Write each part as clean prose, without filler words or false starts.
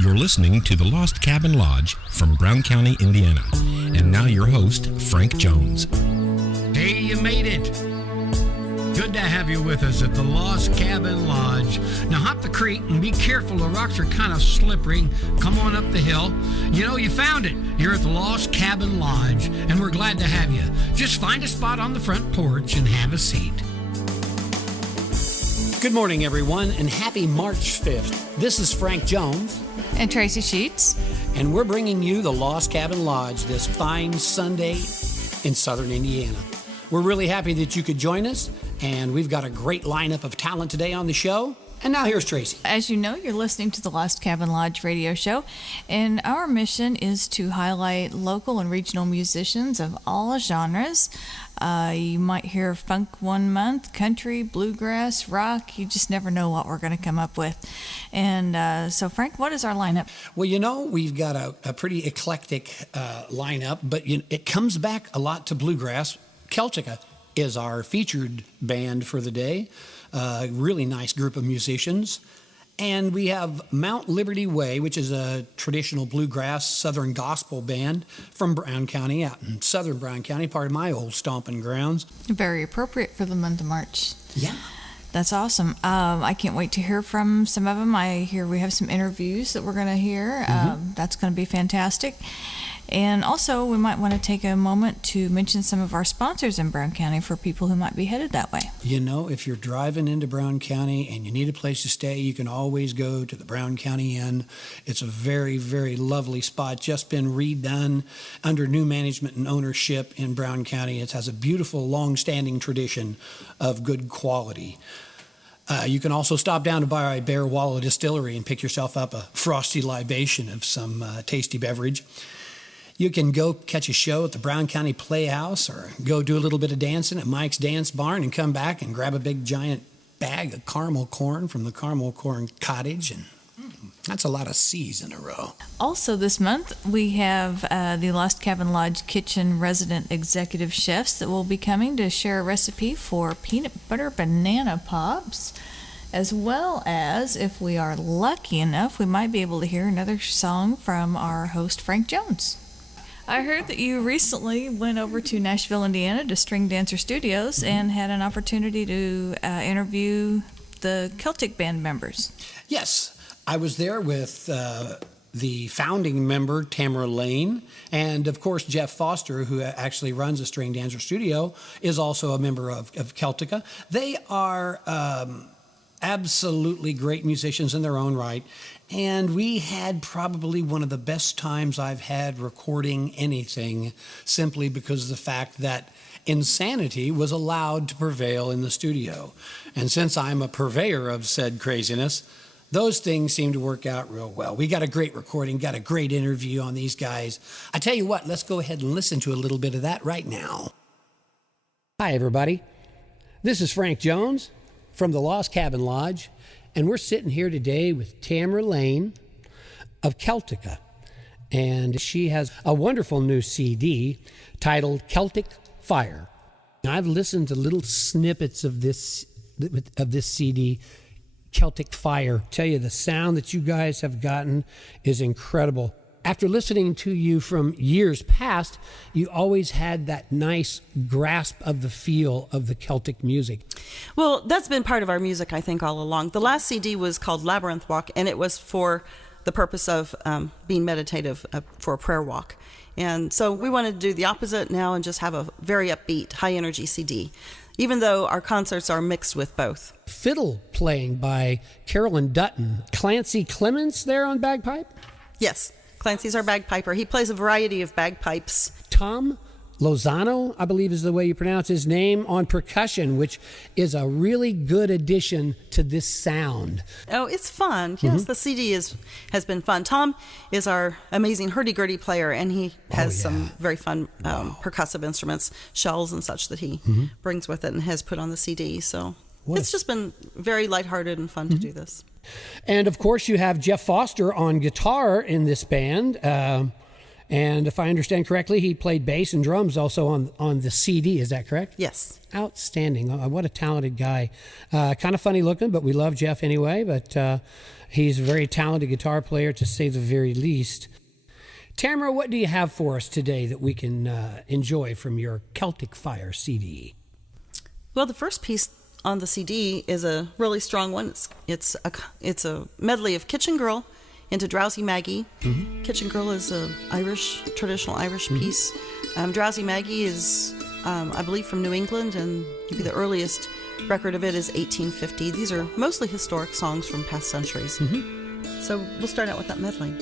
You're listening to The Lost Cabin Lodge from Brown County, Indiana. And now your host, Frank Jones. Hey, you made it. Good to have you with us at the Lost Cabin Lodge. Now hop the creek and be careful. The rocks are kind of slippery. Come on up the hill. You know, you found it. You're at the Lost Cabin Lodge, and we're glad to have you. Just find a spot on the front porch and have a seat. Good morning, everyone, and happy March 5th. This is Frank Jones. And Tracy Sheets. And we're bringing you the Lost Cabin Lodge this fine Sunday in southern Indiana. We're really happy that you could join us, and we've got a great lineup of talent today on the show. And now here's Tracy. As you know, you're listening to the Lost Cabin Lodge radio show, and our mission is to highlight local and regional musicians of all genres. You might hear funk one month, country, bluegrass, rock. You just never know what we're going to come up with. And so, Frank, what is our lineup? Well, you know, we've got a pretty eclectic lineup, but it comes back a lot to bluegrass. Celtica is our featured band for the day. Really nice group of musicians. And we have Mount Liberty Way, which is a traditional bluegrass southern gospel band from Brown County, out in southern Brown County, part of my old stomping grounds. Very appropriate for the month of March. Yeah. That's awesome. I can't wait to hear from some of them. I hear we have some interviews that we're going to hear. That's going to be fantastic. And also, we might want to take a moment to mention some of our sponsors in Brown County for people who might be headed that way. You know, if you're driving into Brown County and you need a place to stay, you can always go to the Brown County Inn. It's a very, very lovely spot, just been redone under new management and ownership in Brown County. It has a beautiful, long-standing tradition of good quality. You can also stop down to by Bear Wallow Distillery and pick yourself up a frosty libation of some tasty beverage. You can go catch a show at the Brown County Playhouse or go do a little bit of dancing at Mike's Dance Barn and come back and grab a big giant bag of caramel corn from the Caramel Corn Cottage. And that's a lot of C's in a row. Also this month, we have the Lost Cabin Lodge Kitchen resident executive chefs that will be coming to share a recipe for peanut butter banana pops. As well as, if we are lucky enough, we might be able to hear another song from our host, Frank Jones. I heard that you recently went over to Nashville, Indiana to String Dancer Studios and had an opportunity to interview the Celtic band members. Yes, I was there with the founding member, Tamara Lane, and of course Jeff Foster, who actually runs a String Dancer Studio, is also a member of Celtica. They are absolutely great musicians in their own right. And we had probably one of the best times I've had recording anything, simply because of the fact that insanity was allowed to prevail in the studio. And since I'm a purveyor of said craziness, those things seem to work out real well. We got a great recording, got a great interview on these guys. I tell you what, let's go ahead and listen to a little bit of that right now. Hi, everybody. This is Frank Jones from the Lost Cabin Lodge. And we're sitting here today with Tamara Lane of Celtica. And she has a wonderful new CD titled Celtic Fire. Now, I've listened to little snippets of this CD, Celtic Fire. I tell you, the sound that you guys have gotten is incredible. After listening to you from years past, you always had that nice grasp of the feel of the Celtic music. Well, that's been part of our music, I think, all along. The last CD was called Labyrinth Walk, and it was for the purpose of being meditative for a prayer walk. And so we wanted to do the opposite now and just have a very upbeat, high-energy CD, even though our concerts are mixed with both. Fiddle playing by Carolyn Dutton. Clancy Clements there on bagpipe? Yes. Clancy's our bagpiper. He plays a variety of bagpipes. Tom Lozano, I believe is the way you pronounce his name, on percussion, which is a really good addition to this sound. Oh, it's fun. Yes, the CD has been fun. Tom is our amazing hurdy-gurdy player, and he has some very fun percussive instruments, shells and such that he brings with it and has put on the CD. So it's just been very lighthearted and fun to do this. And, of course, you have Jeff Foster on guitar in this band. And if I understand correctly, he played bass and drums also on the CD. Is that correct? Yes. Outstanding. What a talented guy. Kind of funny looking, but we love Jeff anyway. But he's a very talented guitar player, to say the very least. Tamara, what do you have for us today that we can enjoy from your Celtic Fire CD? Well, the first piece on the CD is a really strong one. It's a medley of Kitchen Girl into Drowsy Maggie. Mm-hmm. Kitchen Girl is a traditional Irish piece. Drowsy Maggie is, I believe, from New England, and maybe the earliest record of it is 1850. These are mostly historic songs from past centuries. Mm-hmm. So we'll start out with that medley.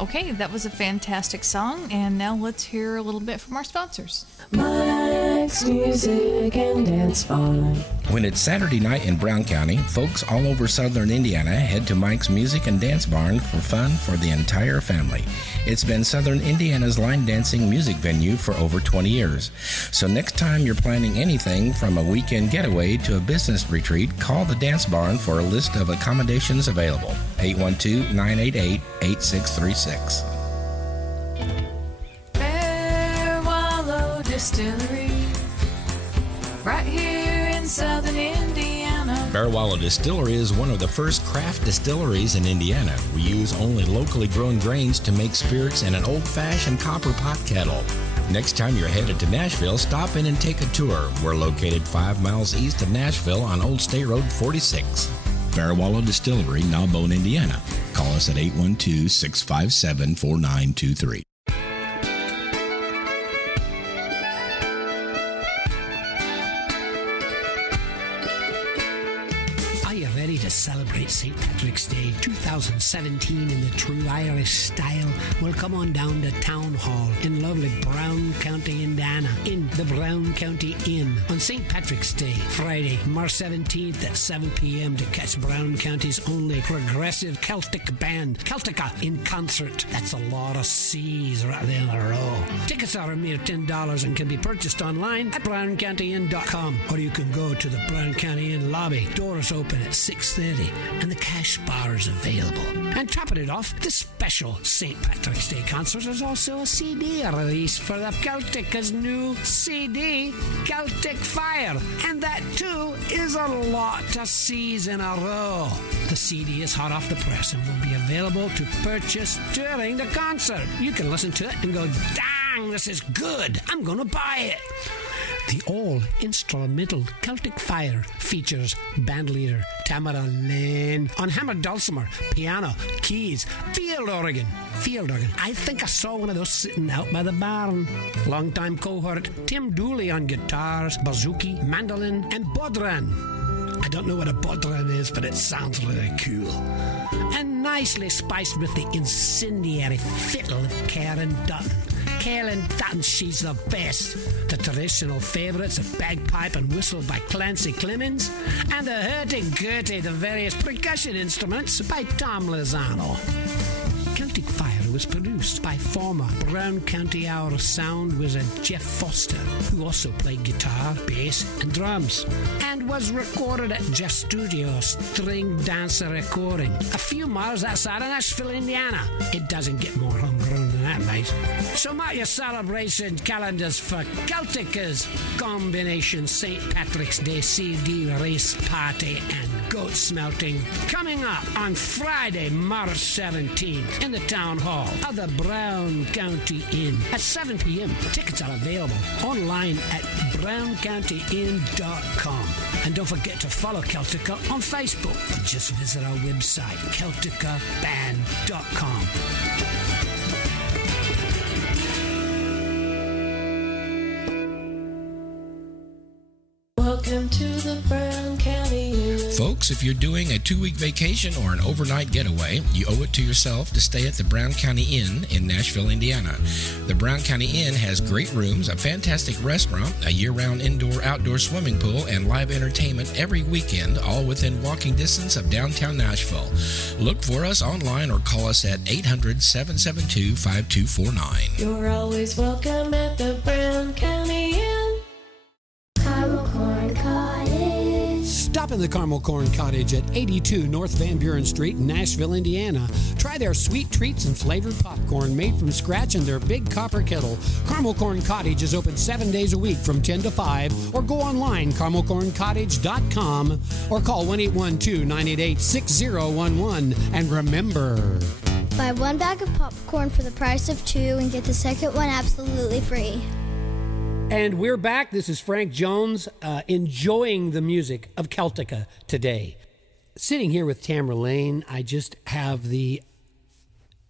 Okay, that was a fantastic song, and now let's hear a little bit from our sponsors. Mike's Music and Dance Bar. When it's Saturday night in Brown County, folks all over southern Indiana head to Mike's Music and Dance Barn for fun for the entire family. It's been southern Indiana's line dancing music venue for over 20 years. So next time you're planning anything from a weekend getaway to a business retreat, call the Dance Barn for a list of accommodations available. 812-988-8636. Distillery, right here in southern Indiana. Bear Wallow Distillery is one of the first craft distilleries in Indiana. We use only locally grown grains to make spirits in an old-fashioned copper pot kettle. Next time you're headed to Nashville, stop in and take a tour. We're located 5 miles east of Nashville on Old State Road 46. Bear Wallow Distillery, Narbonne, Indiana. Call us at 812-657-4923. To celebrate St. Patrick's Day 2017 in the true Irish style, well, come on down to Town Hall in lovely Brown County, Indiana, in the Brown County Inn on St. Patrick's Day, Friday, March 17th at 7 p.m. to catch Brown County's only progressive Celtic band, Celtica, in concert. That's a lot of C's right there in a row. Tickets are a mere $10 and can be purchased online at browncountyinn.com, or you can go to the Brown County Inn lobby. Doors open at 6:30 and the cash bar is available. And topping it off, the special St. Patrick's Day concert is also a CD release for the Celtica's new CD, Celtic Fire. And that too is a lot to C's in a row. The CD is hot off the press and will be available to purchase during the concert. You can listen to it and go, dang, this is good. I'm going to buy it. The all-instrumental Celtic Fire features bandleader Tamara Lane on hammer dulcimer, piano, keys, field organ. I think I saw one of those sitting out by the barn. Longtime cohort Tim Dooley on guitars, bouzouki, mandolin, and bodhran. I don't know what a bodhran is, but it sounds really cool. And nicely spiced with the incendiary fiddle of Karen Dutton. Karen Dutton, she's the best. The traditional favourites of bagpipe and whistle by Clancy Clemens, and the hurdy-gurdy, the various percussion instruments by Tom Lozano. Celtic Fire was produced by former Brown County Hour sound wizard Jeff Foster, who also played guitar, bass, and drums, and was recorded at Jeff Studio String Dancer Recording, a few miles outside of Nashville, Indiana. It doesn't get more homegrown than that, mate. So mark your celebration calendars for Celtica's combination St. Patrick's Day CD race party and goat smelting coming up on Friday, March 17th in the Town Hall of the Brown County Inn at 7 p.m. Tickets are available online at browncountyinn.com. And don't forget to follow Celtica on Facebook or just visit our website, celticaband.com. Welcome to the Brown County Inn. Folks, if you're doing a 2-week vacation or an overnight getaway, you owe it to yourself to stay at the Brown County Inn in Nashville, Indiana. The Brown County Inn has great rooms, a fantastic restaurant, a year-round indoor-outdoor swimming pool, and live entertainment every weekend, all within walking distance of downtown Nashville. Look for us online or call us at 800-772-5249. You're always welcome at the Brown County Inn. Caramel Corn Cottage. Stop in the Caramel Corn Cottage at 82 North Van Buren Street in Nashville, Indiana. Try their sweet treats and flavored popcorn made from scratch in their big copper kettle. Caramel Corn Cottage is open 7 days a week from 10 to 5, or go online, caramelcorncottage.com, or call 1-812-988-6011. And remember, buy one bag of popcorn for the price of 2 and get the second one absolutely free. and we're back. This is Frank Jones, enjoying the music of Celtica today. Sitting here with Tamara Lane, I just have the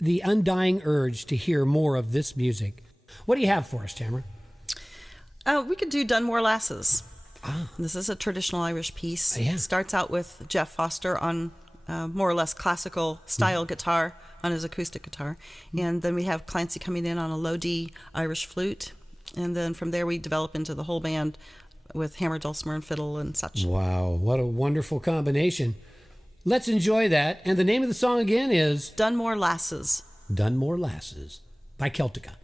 undying urge to hear more of this music. What do you have for us, Tamara? We could do Dunmore Lasses. This is a traditional Irish piece. Yeah. It starts out with Jeff Foster on more or less classical style guitar on his acoustic guitar. And then we have Clancy coming in on a low D Irish flute. And then from there we develop into the whole band with hammer, dulcimer, and fiddle and such. Wow, what a wonderful combination. Let's enjoy that. And the name of the song again is Dunmore Lasses. Dunmore Lasses by Celtica.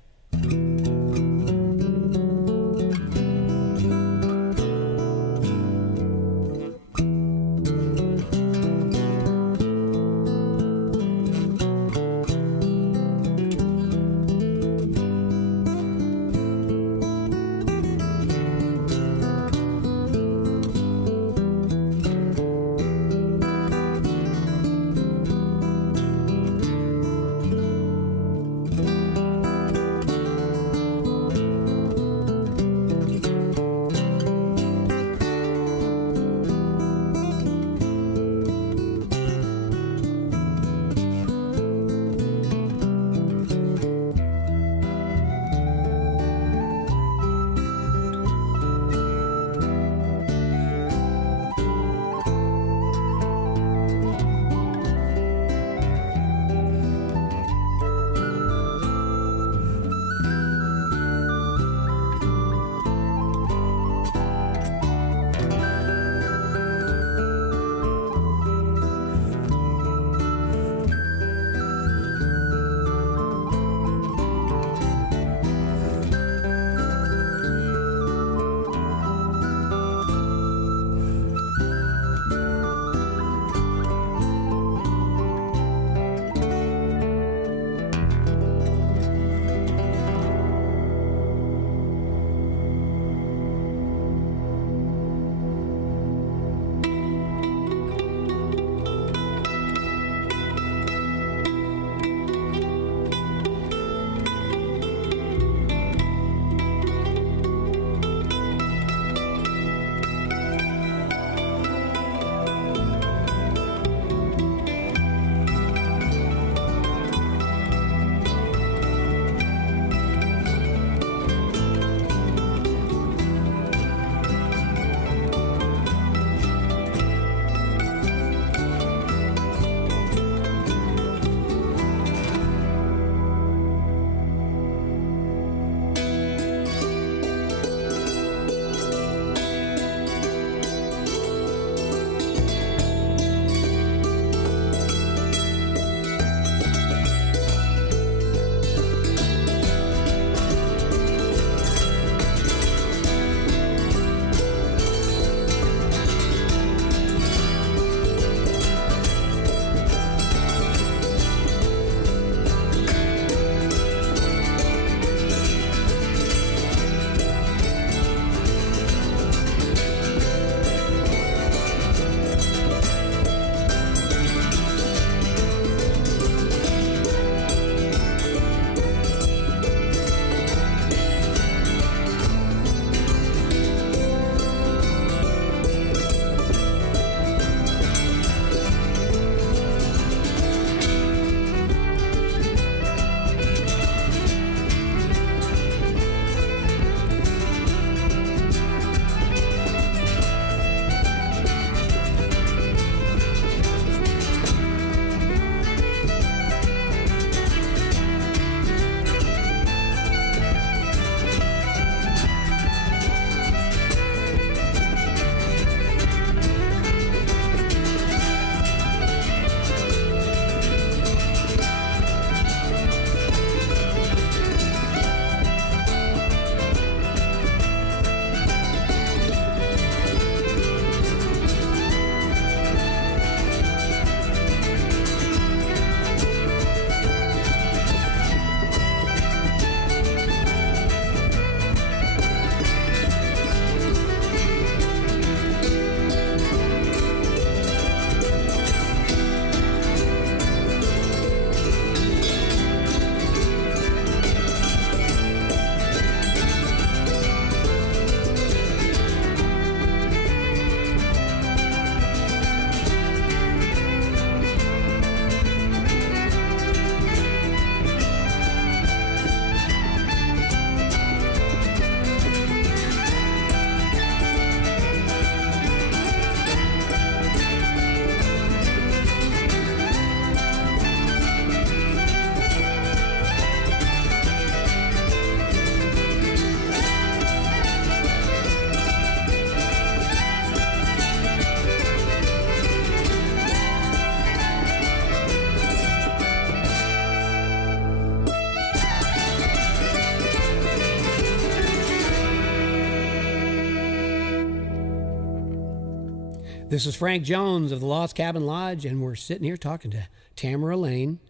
This is Frank Jones of the Lost Cabin Lodge, and we're sitting here talking to Tamara Lane,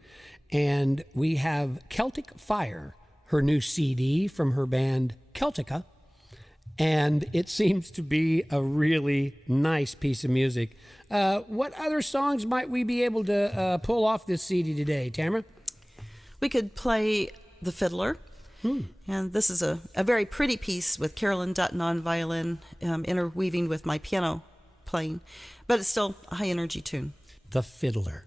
and we have Celtic Fire, her new CD from her band Celtica, and it seems to be a really nice piece of music. What other songs might we be able to pull off this CD today, Tamara? We could play The Fiddler. And this is a very pretty piece with Carolyn Dutton on violin, interweaving with my piano playing, but it's still a high energy tune. The Fiddler.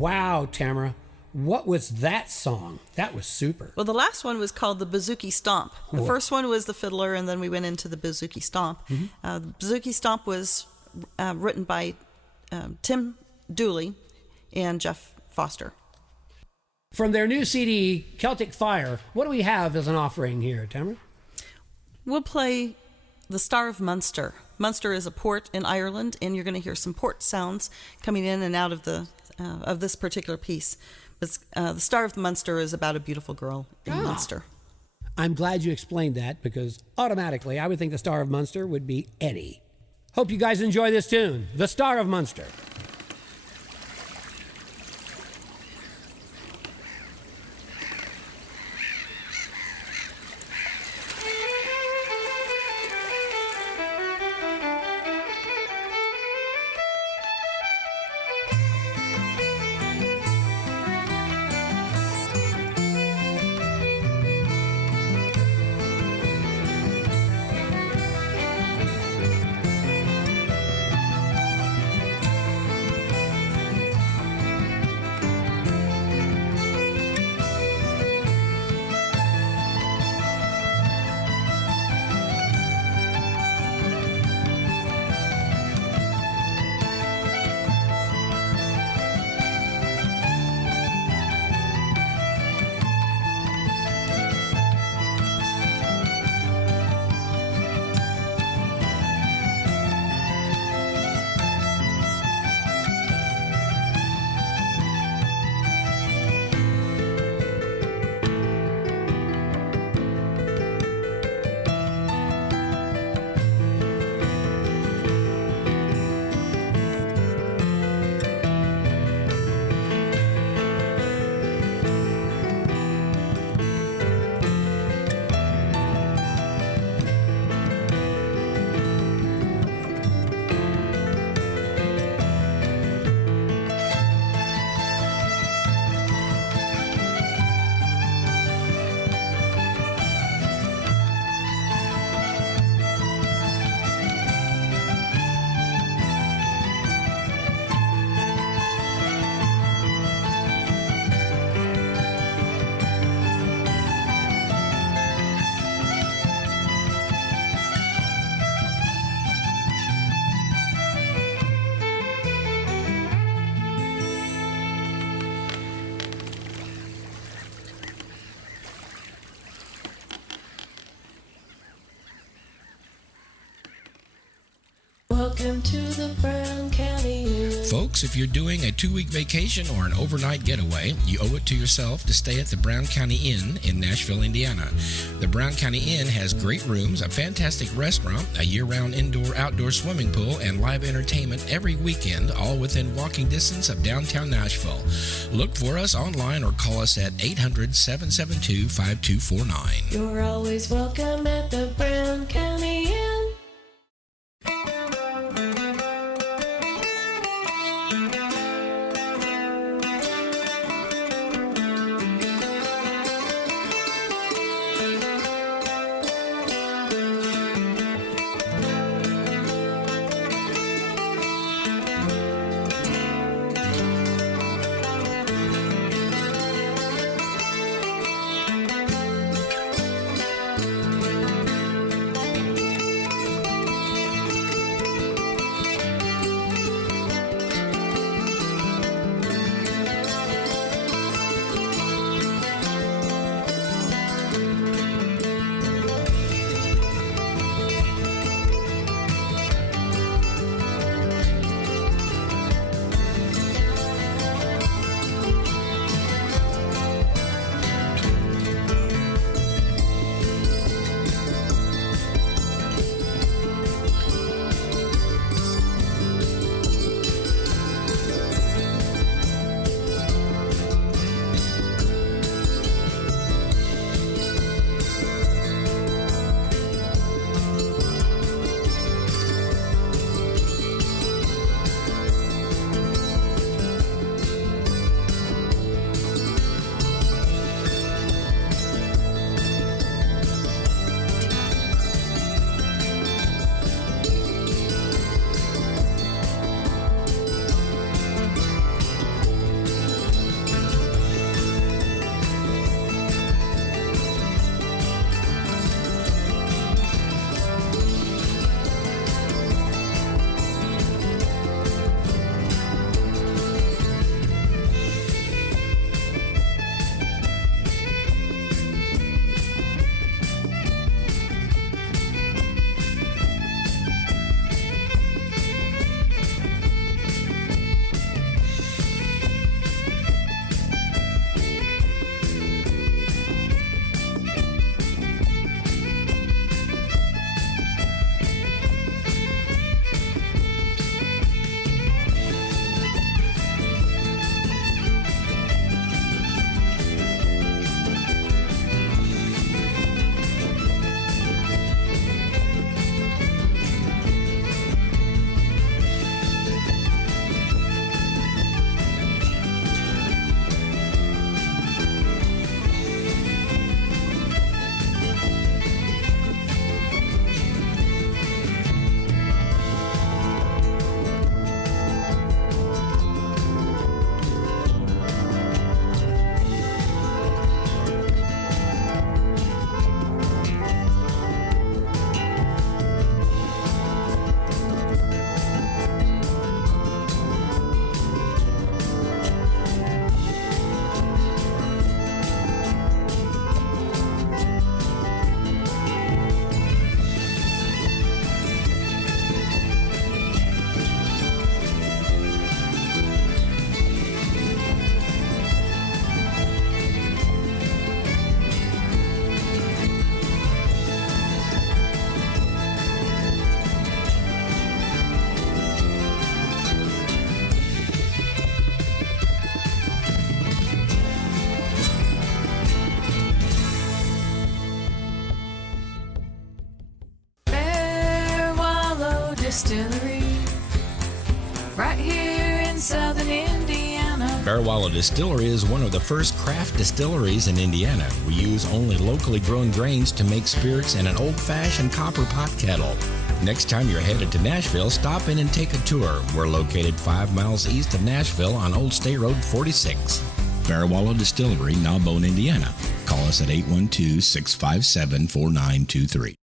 Wow, Tamara. What was that song? That was super. Well, the last one was called the Bouzouki Stomp. The first one was the fiddler, and then we went into the Bouzouki Stomp. The Bouzouki Stomp was written by Tim Dooley and Jeff Foster. From their new CD, Celtic Fire, what do we have as an offering here, Tamara? We'll play The Star of Munster. Munster is a port in Ireland, and you're going to hear some port sounds coming in and out of this particular piece. But The Star of Munster is about a beautiful girl in Munster. I'm glad you explained that, because automatically I would think the Star of Munster would be Eddie. Hope you guys enjoy this tune, The Star of Munster. Welcome to the Brown County Inn. Folks, if you're doing a 2-week vacation or an overnight getaway, you owe it to yourself to stay at the Brown County Inn in Nashville, Indiana. The Brown County Inn has great rooms, a fantastic restaurant, a year-round indoor-outdoor swimming pool, and live entertainment every weekend, all within walking distance of downtown Nashville. Look for us online or call us at 800-772-5249. You're always welcome at the Brown County Inn. Distillery, right here in southern Indiana. Bear Wallow Distillery is one of the first craft distilleries in Indiana. We use only locally grown grains to make spirits in an old-fashioned copper pot kettle. Next time you're headed to Nashville, stop in and take a tour. We're located 5 miles east of Nashville on Old State Road 46. Bear Wallow Distillery, Gnawbone, Indiana. Call us at 812-657-4923.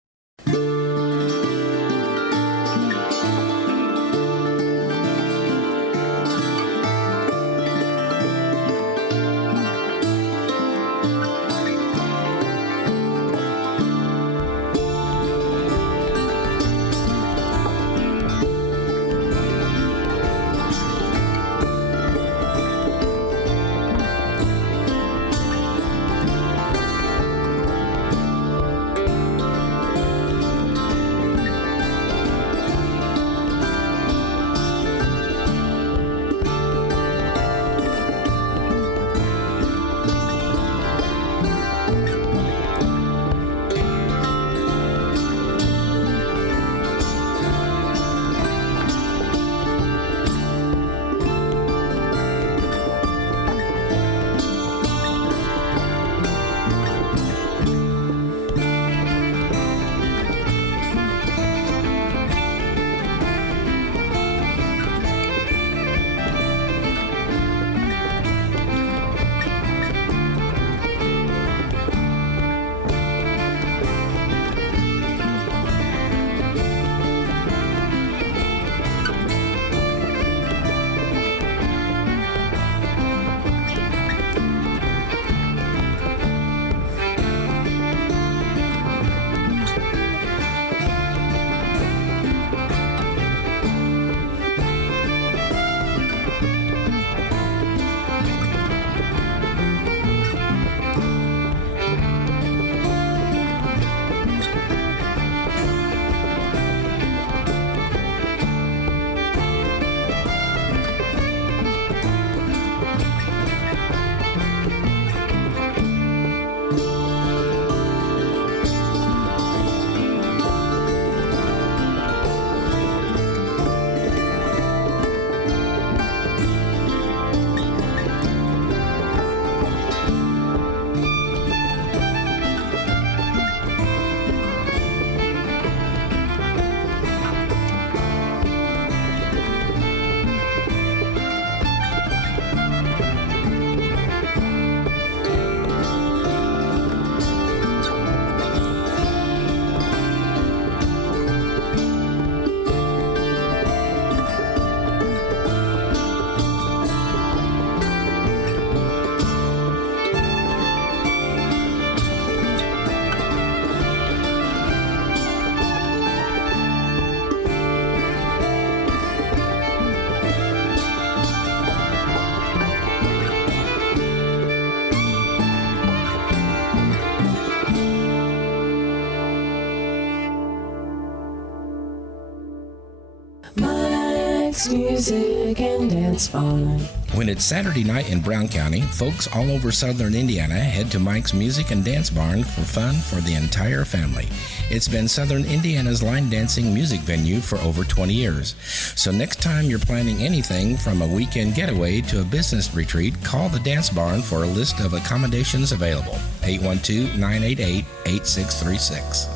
Music and dance fun. When it's Saturday night in Brown County, folks all over southern Indiana head to Mike's Music and Dance Barn for fun for the entire family. It's been southern Indiana's line dancing music venue for over 20 years. So next time you're planning anything from a weekend getaway to a business retreat, call the Dance Barn for a list of accommodations available. 812-988-8636.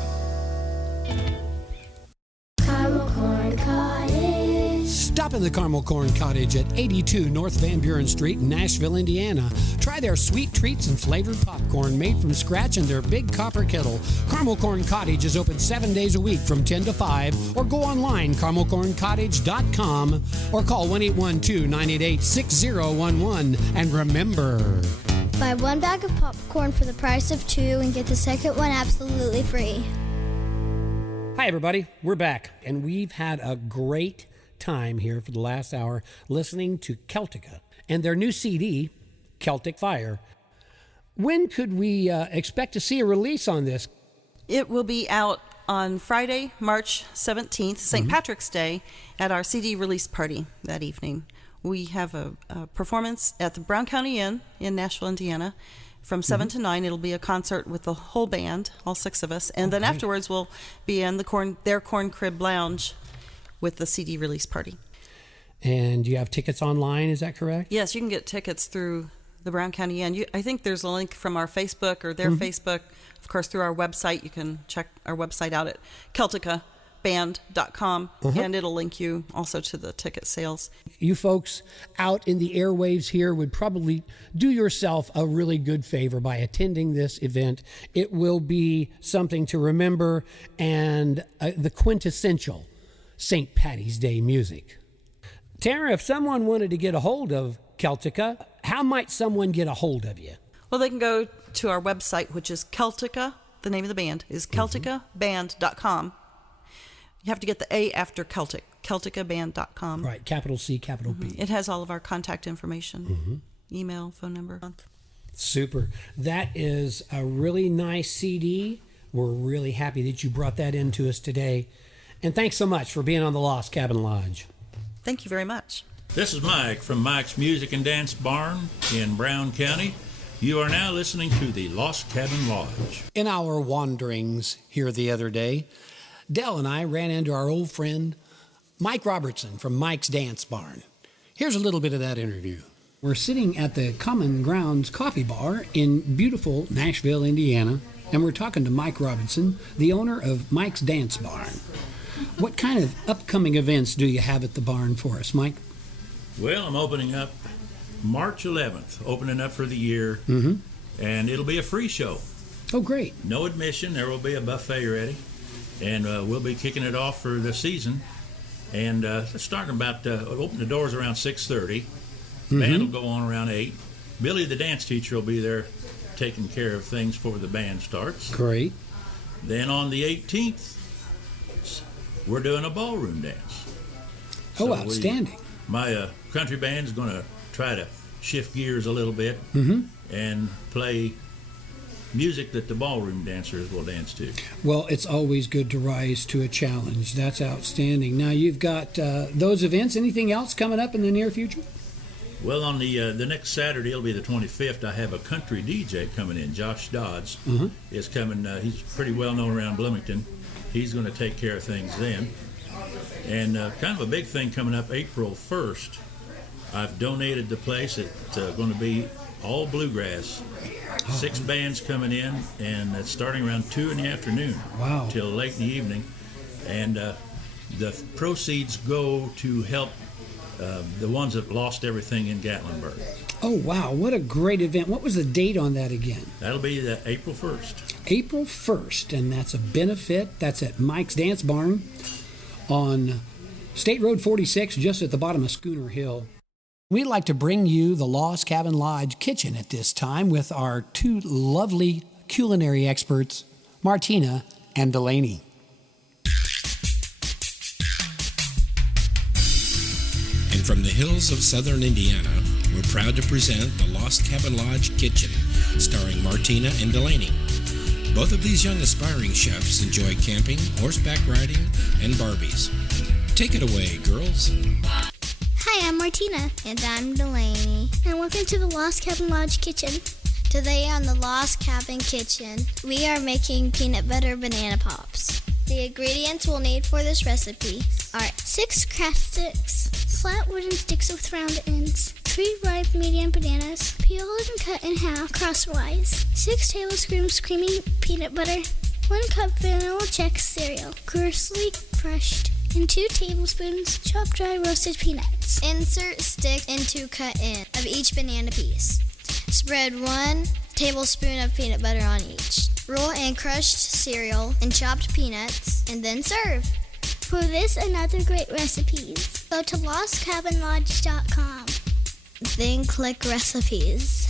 Stop in the Caramel Corn Cottage at 82 North Van Buren Street in Nashville, Indiana. Try their sweet treats and flavored popcorn made from scratch in their big copper kettle. Caramel Corn Cottage is open 7 days a week from 10 to 5, or go online, caramelcorncottage.com, or call 1-812-988-6011. And remember, Buy one bag of popcorn for the price of two and get the second one absolutely free. hi everybody, we're back, and we've had a great time here for the last hour listening to Celtica and their new CD, Celtic Fire. When could we expect to see a release on this? It will be out on Friday, March 17th, St. Patrick's Day, at our CD release party that evening. We have a performance at the Brown County Inn in Nashville, Indiana. From 7 to 9, it'll be a concert with the whole band, all 6 of us. And then afterwards, we'll be in their Corn Crib Lounge with the CD release party. And you have tickets online, is that correct? Yes, you can get tickets through the Brown County Inn. I think there's a link from our Facebook or their Facebook. Of course, through our website. You can check our website out at celticaband.com, and it'll link you also to the ticket sales. You folks out in the airwaves here would probably do yourself a really good favor by attending this event. It will be something to remember and the quintessential St. Patty's Day music. Tara, if someone wanted to get a hold of Celtica, how might someone get a hold of you? Well, they can go to our website, which is Celtica. The name of the band is celticaband.com. You have to get the A after Celtic, celticaband.com. Right, capital C, capital B. It has all of our contact information, email, phone number. Super. That is a really nice CD. We're really happy that you brought that in to us today. And thanks so much for being on the Lost Cabin Lodge. Thank you very much. This is Mike from Mike's Music and Dance Barn in Brown County. You are now listening to the Lost Cabin Lodge. In our wanderings here the other day, Dell and I ran into our old friend Mike Robertson from Mike's Dance Barn. Here's a little bit of that interview. We're sitting at the Common Grounds Coffee Bar in beautiful Nashville, Indiana, and we're talking to Mike Robertson, the owner of Mike's Dance Barn. What kind of upcoming events do you have at the barn for us, Mike? Well, I'm opening up March 11th, opening up for the year, and it'll be a free show. Oh, great. No admission. There will be a buffet ready, and we'll be kicking it off for the season. And starting about, open the doors around 6:30. Band will go on around 8. Billy, the dance teacher, will be there taking care of things before the band starts. Great. Then on the 18th, we're doing a ballroom dance. Oh, outstanding. My country band's going to try to shift gears a little bit and play music that the ballroom dancers will dance to. Well, it's always good to rise to a challenge. That's outstanding. Now, you've got those events. Anything else coming up in the near future? Well, on the next Saturday, it'll be the 25th, I have a country DJ coming in. Josh Dodds is coming. He's pretty well known around Bloomington. He's going to take care of things then. And kind of a big thing coming up April 1st, I've donated the place. It's going to be all bluegrass. 6 bands coming in, and it's starting around 2 in the afternoon till late in the evening. And the proceeds go to help the ones that lost everything in Gatlinburg. Oh, wow. What a great event. What was the date on that again? That'll be the April 1st. April 1st, and that's a benefit. That's at Mike's Dance Barn on State Road 46, just at the bottom of Schooner Hill. We'd like to bring you the Lost Cabin Lodge kitchen at this time with our 2 lovely culinary experts, Martina and Delaney. And from the hills of southern Indiana, we're proud to present the Lost Cabin Lodge Kitchen, starring Martina and Delaney. Both of these young aspiring chefs enjoy camping, horseback riding, and Barbies. Take it away, girls. Hi, I'm Martina. And I'm Delaney. And welcome to the Lost Cabin Lodge Kitchen. Today on the Lost Cabin Kitchen, we are making peanut butter banana pops. The ingredients we'll need for this recipe are 6 craft sticks, flat wooden sticks with round ends, 3 ripe medium bananas, peeled and cut in half crosswise, 6 tablespoons creamy peanut butter, 1 cup vanilla Chex cereal, coarsely crushed, and 2 tablespoons chopped dry roasted peanuts. Insert stick into cut in of each banana piece. Spread 1 tablespoon of peanut butter on each. Roll in crushed cereal and chopped peanuts, and then serve. For this and other great recipes, go to lostcabinlodge.com. Then click recipes.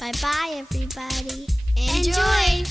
Bye-bye, everybody. Enjoy!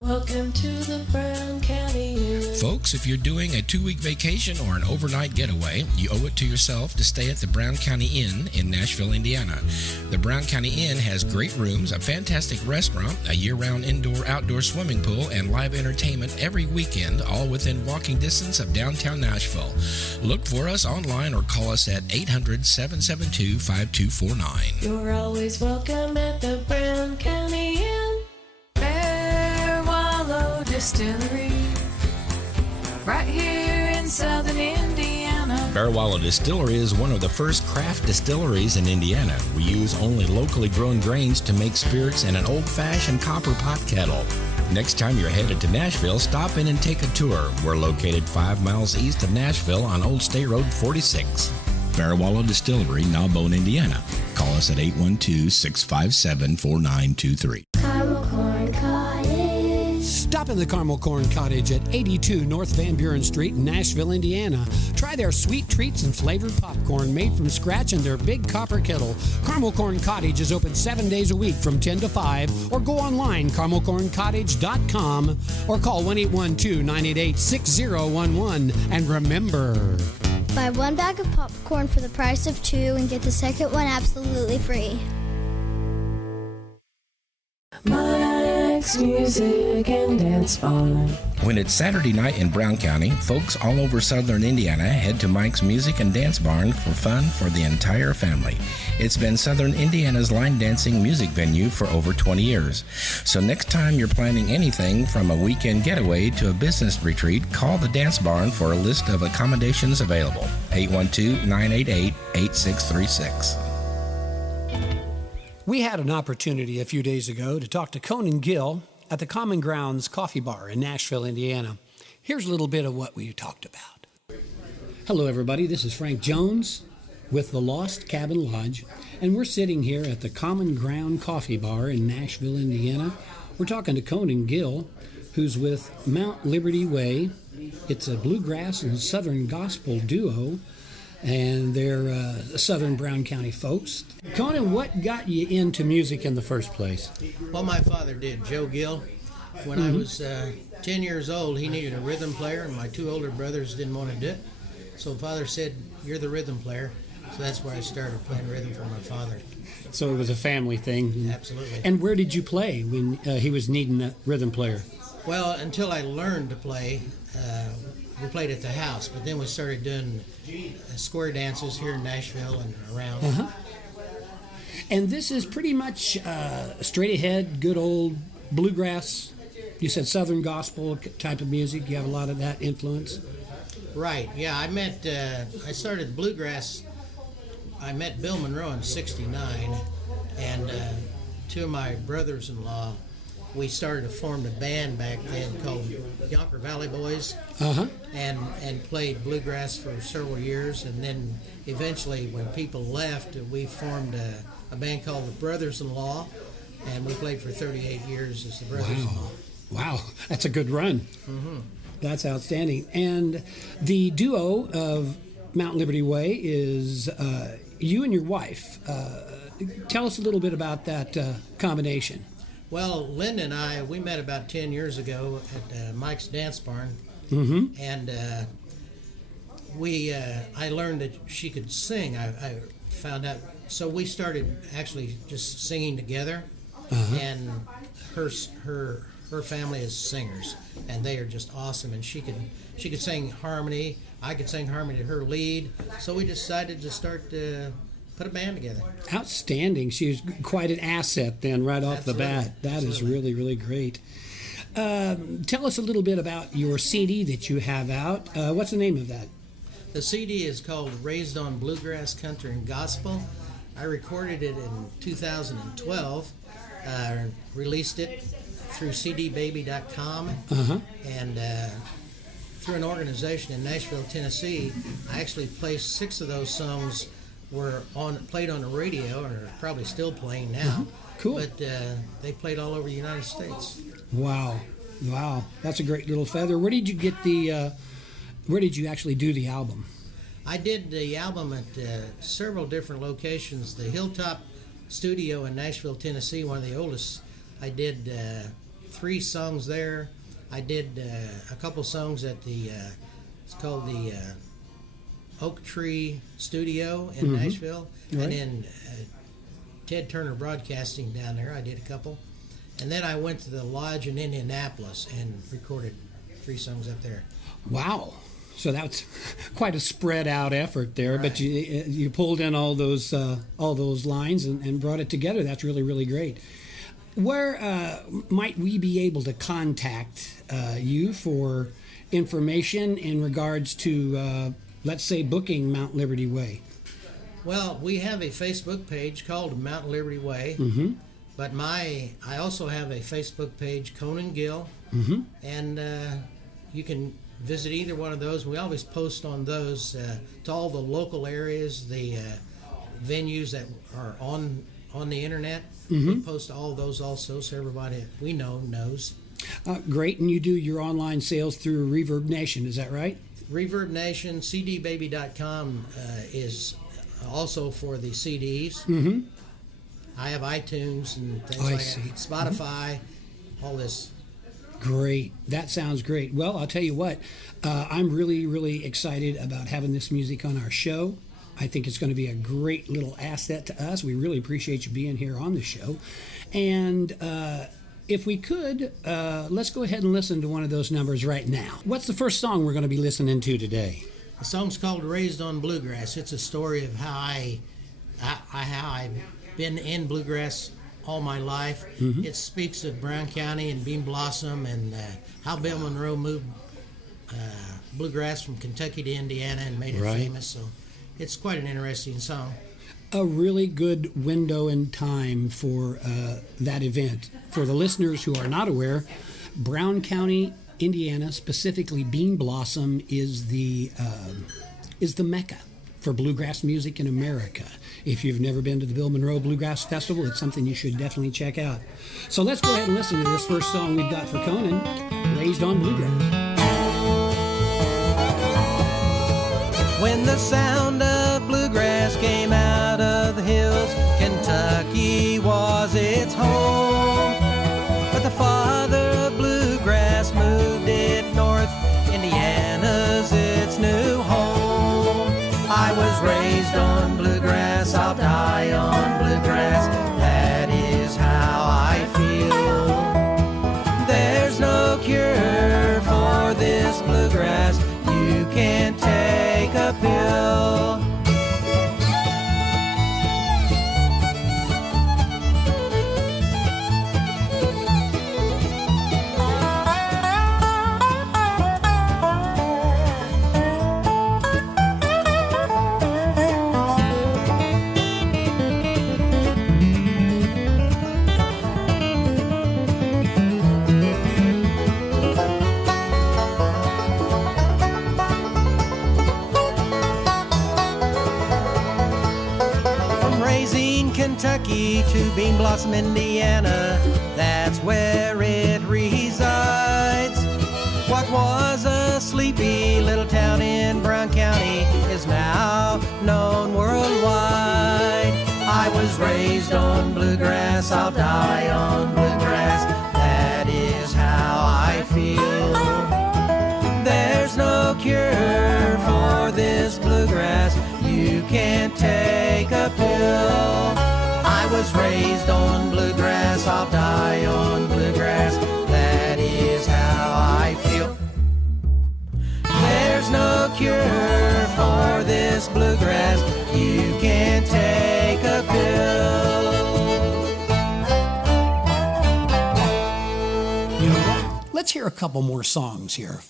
Welcome to the Brown County Inn. Folks, if you're doing a 2-week vacation or an overnight getaway, you owe it to yourself to stay at the Brown County Inn in Nashville, Indiana. The Brown County Inn has great rooms, a fantastic restaurant, a year-round indoor-outdoor swimming pool, and live entertainment every weekend, all within walking distance of downtown Nashville. Look for us online or call us at 800-772-5249. You're always welcome at the Brown County Distillery, right here in southern Indiana. Bear Wallow Distillery is one of the first craft distilleries in Indiana. We use only locally grown grains to make spirits in an old-fashioned copper pot kettle. Next time you're headed to Nashville, stop in and take a tour. We're located 5 miles east of Nashville on Old State Road 46. Bear Wallow Distillery, Narbonne, Indiana. Call us at 812-657-4923. Caramel corn cottage. Stop in the Caramel Corn Cottage at 82 North Van Buren Street in Nashville, Indiana. Try their sweet treats and flavored popcorn made from scratch in their big copper kettle. Caramel Corn Cottage is open 7 days a week from 10 to 5, or go online, caramelcorncottage.com, or call 1-812-988-6011. And remember, Buy one bag of popcorn for the price of two and get the second one absolutely free. Mike's Music and Dance Barn. When it's Saturday night in Brown County, folks all over southern Indiana head to Mike's Music and Dance Barn for fun for the entire family. It's been southern Indiana's line dancing music venue for over 20 years. So next time you're planning anything from a weekend getaway to a business retreat, call the Dance Barn for a list of accommodations available. 812-988-8636. We had an opportunity a few days ago to talk to Conan Gill at the Common Grounds Coffee Bar in Nashville, Indiana. Here's a little bit of what we talked about. Hello, everybody. This is Frank Jones with the Lost Cabin Lodge, and we're sitting here at the Common Ground Coffee Bar in Nashville, Indiana. We're talking to Conan Gill, who's with Mount Liberty Way. It's a bluegrass and southern gospel duo, and they're southern Brown County folks. Conan, what got you into music in the first place? Well, my father did, Joe Gill. When I was 10 years old, he needed a rhythm player, and my two older brothers didn't want to do it. So father said, "You're the rhythm player." So that's where I started playing rhythm for my father. So it was a family thing. Absolutely. And where did you play when he was needing that rhythm player? Well, until I learned to play, we played at the house, but then we started doing square dances here in Nashville and around. Uh-huh. And this is pretty much straight ahead, good old bluegrass. You said southern gospel type of music. You have a lot of that influence. Right. Yeah, I started bluegrass. I met Bill Monroe in '69, and two of my brothers-in-law, we formed a band back then called Yonker Valley Boys, and played bluegrass for several years. And then eventually, when people left, we formed a band called the Brothers-in-Law, and we played for 38 years as the Brothers-in-Law. Wow, that's a good run. Mm-hmm. That's outstanding. And the duo of Mount Liberty Way is you and your wife. Tell us a little bit about that combination. Well, Linda and I, we met about 10 years ago at Mike's Dance Barn, and I learned that she could sing. I found out, so we started actually just singing together, and her family is singers, and they are just awesome. And she could sing harmony. I could sing harmony to her lead. So we decided to start put a band together. Outstanding. She was quite an asset then, right off the bat. That is really, really great. Tell us a little bit about your CD that you have out. What's the name of that? The CD is called Raised on Bluegrass, Country, and Gospel. I recorded it in 2012, released it through cdbaby.com, and through an organization in Nashville, Tennessee. I actually placed 6 of those songs were played on the radio, and are probably still playing now. Cool. But they played all over the United States. Wow, that's a great little feather. Where did you get where did you actually do the album? I did the album at several different locations. The Hilltop Studio in Nashville, Tennessee, one of the oldest. I did 3 songs there. I did a couple songs at it's called the Oak Tree Studio in Nashville. Right. And then Ted Turner Broadcasting down there, I did a couple. And then I went to the lodge in Indianapolis and recorded 3 songs up there. Wow. So that's quite a spread out effort there, right. But you pulled in all those lines and brought it together. That's really, really great. Where might we be able to contact you for information in regards to, let's say, booking Mount Liberty Way? Well, we have a Facebook page called Mount Liberty Way, but I also have a Facebook page, Conan Gill, and you can visit either one of those. We always post on those to all the local areas, the venues that are on the internet. We post all those also, so everybody we know knows. Great, and you do your online sales through Reverb Nation, is that right? Reverb Nation, cdbaby.com is also for the CDs. I have iTunes and things like that, Spotify, all this. Great. That sounds great. Well, I'll tell you what, I'm really, really excited about having this music on our show. I think it's going to be a great little asset to us. We really appreciate you being here on the show. And if we could, let's go ahead and listen to one of those numbers right now. What's the first song we're going to be listening to today? The song's called Raised on Bluegrass. It's a story of how I've been in bluegrass all my life. It speaks of Brown County and Bean Blossom and how Bill Monroe moved bluegrass from Kentucky to Indiana and made it famous. So it's quite an interesting song. A really good window in time for that event. For the listeners who are not aware, Brown County, Indiana, specifically Bean Blossom, is the mecca for bluegrass music in America. If you've never been to the Bill Monroe Bluegrass Festival, it's something you should definitely check out. So let's go ahead and listen to this first song we've got for Conan, Raised on Bluegrass. When the sound of bluegrass came out of the hills, Kentucky was its home. But the father of bluegrass moved it north, Indiana's its new home. I was raised on bluegrass, I'll die on bluegrass, that is how I feel. There's no cure for this bluegrass, you can't take a pill. Kentucky to Bean Blossom, Indiana, that's where it resides. What was a sleepy little town in Brown County is now known worldwide. I was raised on bluegrass, I'll die on bluegrass, that is how I feel. There's no cure for this bluegrass, you can't take a pill. I was raised on bluegrass, I'll die on bluegrass, that is how I feel. There's no cure for this bluegrass, you can't take a pill. Let's hear a couple more songs here.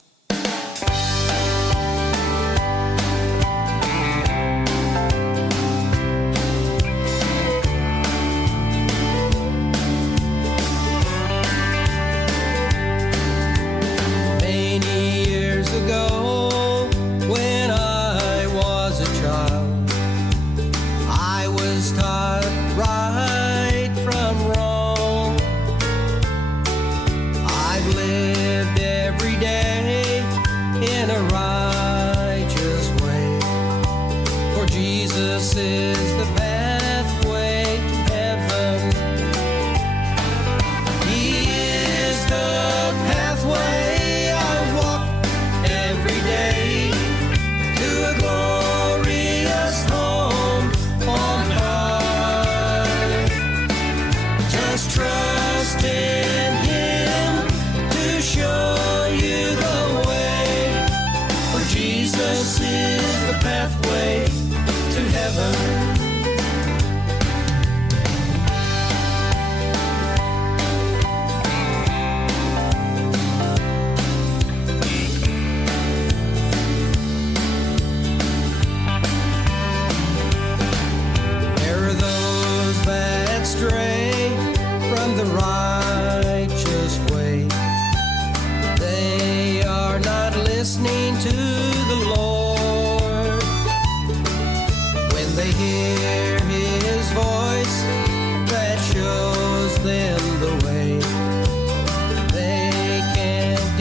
Lived every day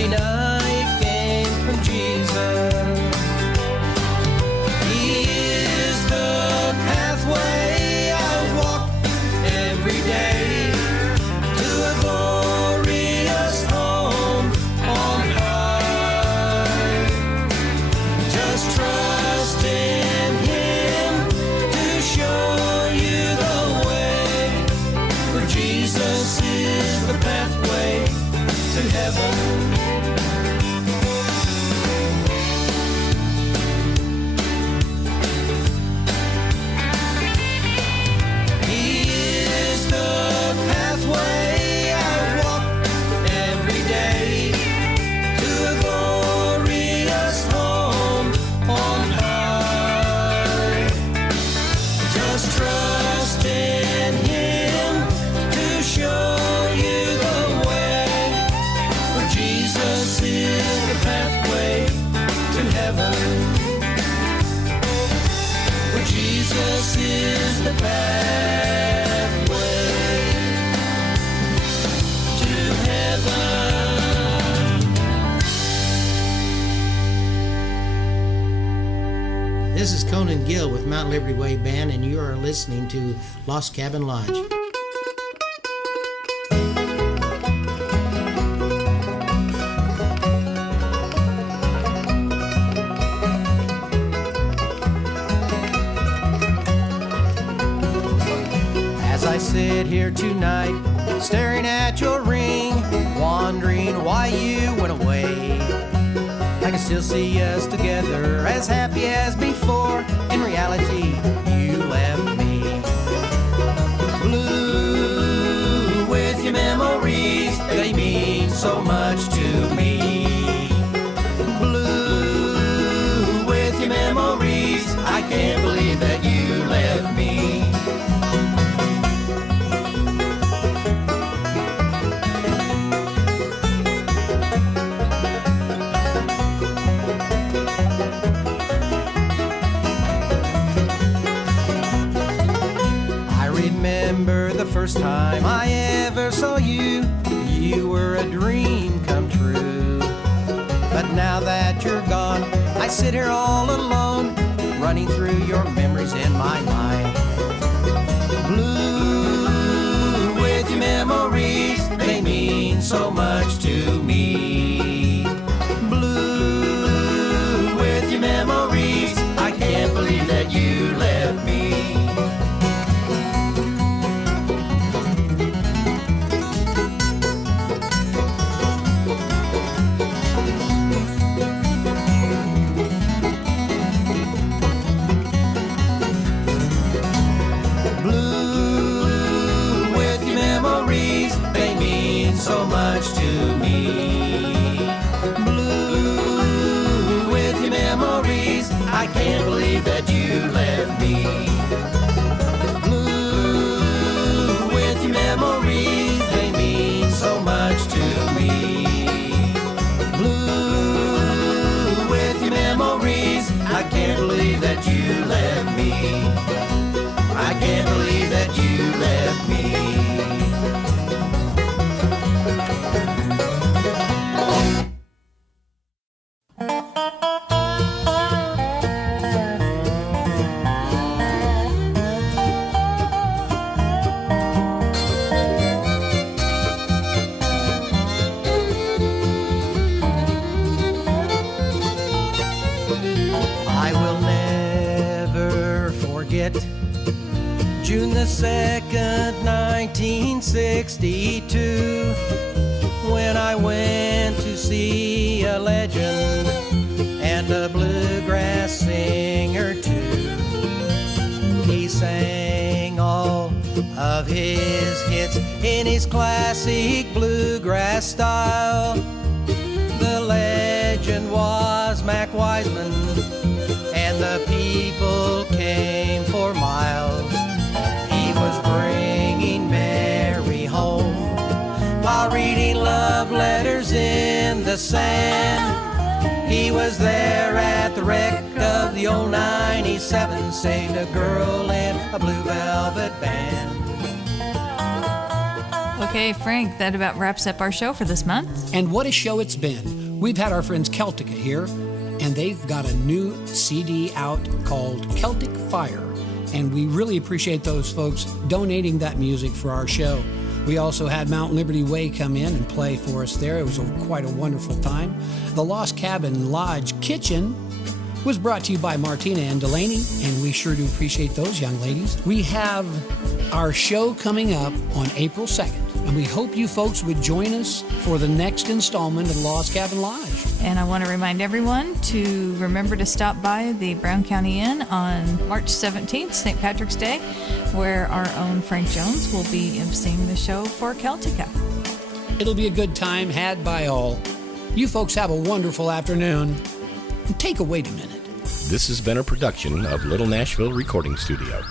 Every night came from Jesus. He is the pathway I walk every day to a glorious home on high. Just trust in Him to show you the way, for Jesus is the pathway to heaven. Jesus is the pathway to heaven. This is Conan Gill with Mount Liberty Way Band, and you are listening to Lost Cabin Lodge. I sit here tonight, staring at your ring, wondering why you went away. I can still see us together, as happy as before. In reality, you left me. Blue with your memories, they mean so much to me. Blue with your memories, I can't believe that you left me. First time I ever saw you, you were a dream come true. But now that you're gone, I sit here all alone, running through your memories in my mind. Blue with your memories, they mean so much to me. Blue with your memories, I can't believe that you left me. So much to me. Blue with your memories, I can't believe that you left me. Blue with your memories, they mean so much to me. Blue with your memories, I can't believe that you left me. I can't believe that you left me. June the 2nd, 1962, when I went to see a legend and a bluegrass singer too. He sang all of his hits in his classic bluegrass style. The legend was Mac Wiseman, and the people came for miles. Was bringing Mary home while reading love letters in the sand. He was there at the wreck of the old 97, saved a girl in a blue velvet band. Okay, Frank, that about wraps up our show for this month. And what a show it's been. We've had our friends Celtica here, and they've got a new CD out called Celtic Fire. And we really appreciate those folks donating that music for our show. We also had Mount Liberty Way come in and play for us there. It was quite a wonderful time. The Lost Cabin Lodge Kitchen was brought to you by Martina and Delaney, and we sure do appreciate those young ladies. We have our show coming up on April 2nd, and we hope you folks would join us for the next installment of the Lost Cabin Lodge. And I want to remind everyone to remember to stop by the Brown County Inn on March 17th, St. Patrick's Day, where our own Frank Jones will be emceeing the show for Celtica. It'll be a good time had by all. You folks have a wonderful afternoon. And take a wait a minute. This has been a production of Little Nashville Recording Studio.